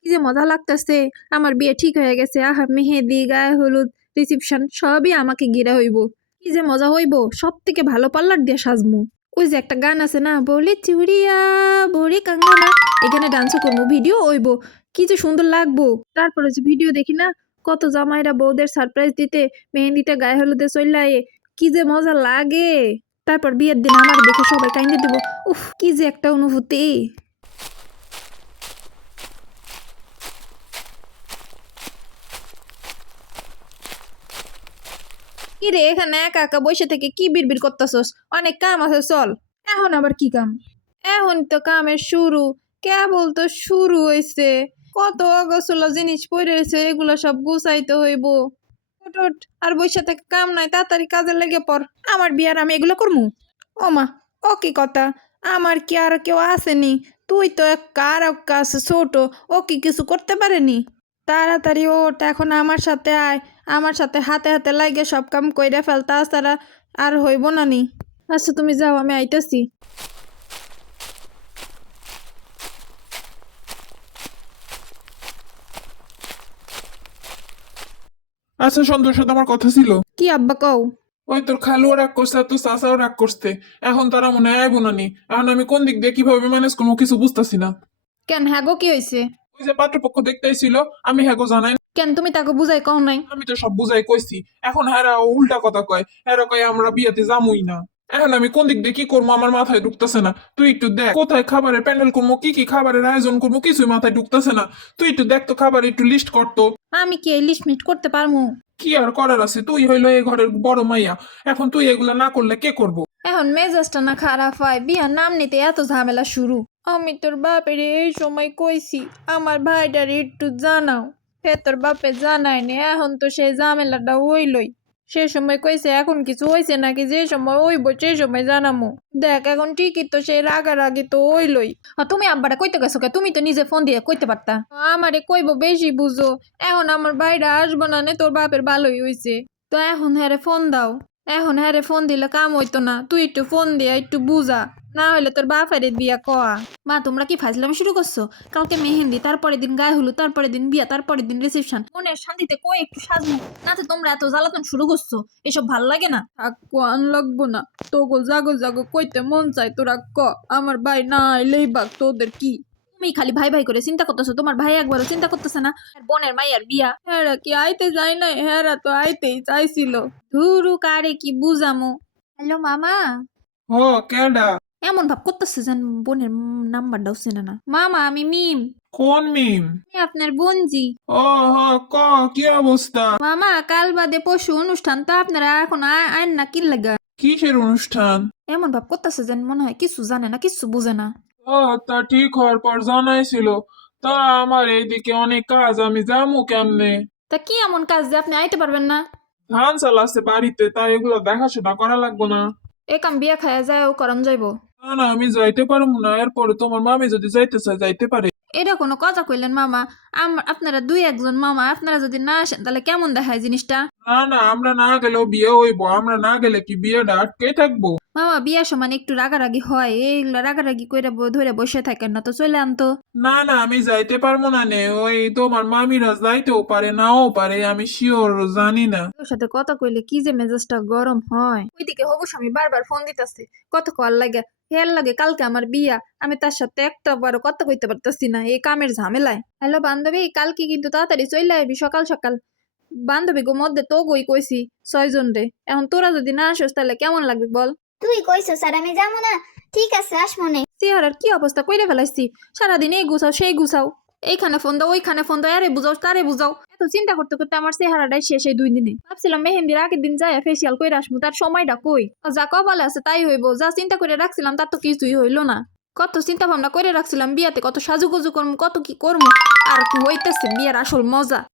কি যে মজা লাগতেছে, আমার বিয়ে ঠিক হয়ে গেছে। আহা, মেহেদি, গায়ে হলুদ, রিসিপশন সবই আমাকে ঘিরে হইব। কি যে মজা হইব, সব থেকে ভালো পার্লার দিয়ে সাজমু। ওই যে একটা গান আছে না, বলি চুড়িয়া বড়ি কাঙ্গানা, এখানে ডান্সও করবো, ভিডিও হইব। কি যে সুন্দর লাগবো। তারপরে যে ভিডিও দেখি না, কত জামাইরা বউদের সারপ্রাইজ দিতে মেহেন্দিতে গায়ে হলুদে চল্লায়, কি যে মজা লাগে। তারপর বিয়ের দিন আমার দেখে সবাই কাইন্দে দেবো। উফ, কি যে একটা অনুভূতি। কি রে, এখানে একা একা বসে থেকে কি বিড়বিড় করতেছস? অনেক কাম আছে, চল। এখন আবার কি কাম? এখন তো কামের শুরু, কেবল তো শুরু হইছে। কত অগোছালো জিনিস পড়ে রয়েছে, এগুলো সব গুছাইতে হইব। উঠ উঠ, আর বসে থেকে কাম নাই, তাড়াতাড়ি কাজে লেগে পড়। আমার বিয়ার আমি এগুলো করমু? ও মা, ও কি কথা? আমার কি আর কেউ আসেনি? তুই তো এক কার কাছে ছোট, ও কি কিছু করতে পারেনি? তাড়াতাড়ি ওঠ, এখন আমার সাথে আয়। আমার সাথে হাতে হাতে লাগে সব কাম কইরা ফেল, তাছাড়া আর হইব না নি। আচ্ছা তুমি যাও, আমি আইতাছি। আচ্ছা সন্তোষ, সাথে আমার কথা ছিল। কি আব্বা কও? ওই তোর খালুও রাগ করছে আর তোর চাচাও রাগ করছে। এখন তারা মনে হয় আইবো না নি। এখন আমি কোন দিক দিয়ে কিভাবে ম্যানেজ করবো কিছু বুঝতেছি না। কেন, হ্যাঁ গো, কি হয়েছে? ওই যে পাত্রপক্ষ দেখতেই ছিল, আমি হ্যাগো জানাই না। কেন, তুমি তাকে বুঝাই কও নাই? আমি তো সব বুঝাই কইছি। এখন হ্যারা উল্টা কথা কয়, হ্যারা কয় আমরা বিয়েতে যামুই না। এখন আমি কোন দিক দিয়ে কি করবো আমার মাথায় ঢুকতেছে না। তুই একটু দেখ কোথায় খাবারের প্যান্ডেল করবো, কি কি খাবারের আয়োজন করবো, কিছুই মাথায় ঢুকতেছে না। তুই একটু দেখ তো, খাবার একটু লিস্ট করতো। আমি কি এই লিস্ট মিট করতে পারমু? কি আর করার আছে, তুই হইলো এই ঘরের বড় মাইয়া। এখন তুই এগুলা না করলে কে করবো? এখন মেজাজটা না খারাপ হয়, বিয়ার নাম নিতে এত ঝামেলা শুরু। আমি তোর বাপের এই সময় কইছি আমার ভাইটার একটু জানাও, হে তোর বাপে জানায়নি, এখন তো সেই ঝামেলাটা হইলই। সে সময় কইছে, এখন কিছু হইছে নাকি? যে সময় হইব সেই সময় জানামু। দেখ এখন ঠিকই তো সেই রাগারাগি তো হইলই। আর তুমি আব্বাটা কইতে গেছো কে? তুমি তো নিজে ফোন দিয়ে কইতে পারতা। আমারে কইব বেশি বুঝো। এখন আমার ভাইরা আসবো না নে, তোর বাপের ভালোই হইছে। তো এখন হ্যারে ফোন দাও। এখন হ্যারে ফোন দিলে কাম হইতো না, তুই একটু ফোন দিয়া একটু বুঝা, না হলে তোর বাপের বিয়া কয়া। মা, তোমরা কি ফাজলামি শুরু করছো? কালকে মেহেন্দি, তারপরে দিন গায়ে হলুদ, তারপরে দিন বিয়া, তারপরে দিন রিসেপশন। মনের শান্তিতে কই একটু সাজবো না? তো তোমরা এত জ্বালাতন শুরু করছো, এসব ভাল লাগে না। আন লাগবো না, তোগো জাগো জাগো কইতে মন চাই, তোরা ক। আমার ভাই না আইলেই বাক, তোদের কি? তুমি খালি ভাই ভাই করে চিন্তা করতেছো, তোমার ভাই একবারও চিন্তা করতেছে না বোনের মাইয়ার বিয়া? হেরা কি আইতে যায় না? হেরা তো আইতেই চাইছিল। ধুরু, কারে কি বুঝামো। হ্যালো মামা। হ, কেডা? এমন ভাব করতেছে যেন বোনের নাম্বারটাও চেনে না। মামা, আমি মিম। কোন মিম? আমি আপনার বোনজি। ও, হ, ক, কি অবস্থা? মামা, কাল বাদে পরশু অনুষ্ঠান, তো আপনারা এখন আইন না কি লাগা? কিসের অনুষ্ঠান? এমন ভাব করতেছে যেন মনে হয় কিছু জানে না, কিছু বুঝে না। ও, তা ঠিক হওয়ার পর জানাইছিল। তা আমার এইদিকে অনেক কাজ, আমি যামু কেমনে? তা কি এমন কাজ যে আপনি আইতে পারবেন না? ধান চাল আছে বাড়িতে, তাই এগুলো দেখাশোনা করা লাগবো না? এ কাম বিয়া খায়া যায় ও করন যাইবো? না না, আমি যাইতে পারবো না। এরপরে তোমার মামি যদি যাইতে চায় যাইতে পারে। এটা কোনো কথা কইলেন মামা? আপনারা দুই একজন মামা, আপনারা যদি না আসেন তাহলে কেমন দেখায় জিনিসটা? না না, আমরা না গেলেও বিয়ে হইব। আমরা না গেলে কি বিয়েটা আটকে থাকবো? মামা, বিয়ার সময় একটু রাগারাগি হয়, এইগুলো রাগারাগি কইরা ধরে বসে থাকেন না তো, চলে আনতো। না না, আমি যাইতে পারবো না নে। ওই তোমার মামিরা যাইতেও পারে নাও পারে, আমি শিওর জানি না। ওর সাথে কথা কইলে কি যে মেজাজটা গরম হয়। ওইদিকে হবু স্বামী বারবার ফোন দিতেছে, কত কল লাগে। হেয়ার লাগে কালকে আমার বিয়া, আমি তার সাথে একটা বারো কথা কইতে পারতেছি না এই কামের ঝামেলায়। হ্যালো বান্ধবী, কালকে কিন্তু তাড়াতাড়ি চলে আসবি সকাল সকাল। বান্ধবী গো মধ্যে তো গই কইছি 6 জন রে, এখন তোরা যদি না আসিস তাহলে কেমন লাগবে বল? তুই কইছো স্যার আমি যাবো না। ঠিক আছে, আসমনে। চেহারার কি অবস্থা কইরে ফেলাইছি, সারাদিন এই গুছাও সেই গুছাও, এইখানে ফোন দাও ওইখানে ফোন দাও, আরে বুঝাও তারে বুঝাও। এত চিন্তা করতে করতে আমার চেহারাটাই শেষ এই 2 দিনে। ভাবছিলাম মেহেন্দির আগের দিন যায় ফেসিয়াল কইরা আসবো, তার সময়টা কই? যা কপালে আছে তাই হইব, যা চিন্তা করে রাখছিলাম তার তো কিছুই হইলো না। কত চিন্তা ভাবনা করে রাখছিলাম বিয়াতে, কত সাজুগুজু করবো, কত কি করবো, আর হইতেছে বিয়ার আসল মজা।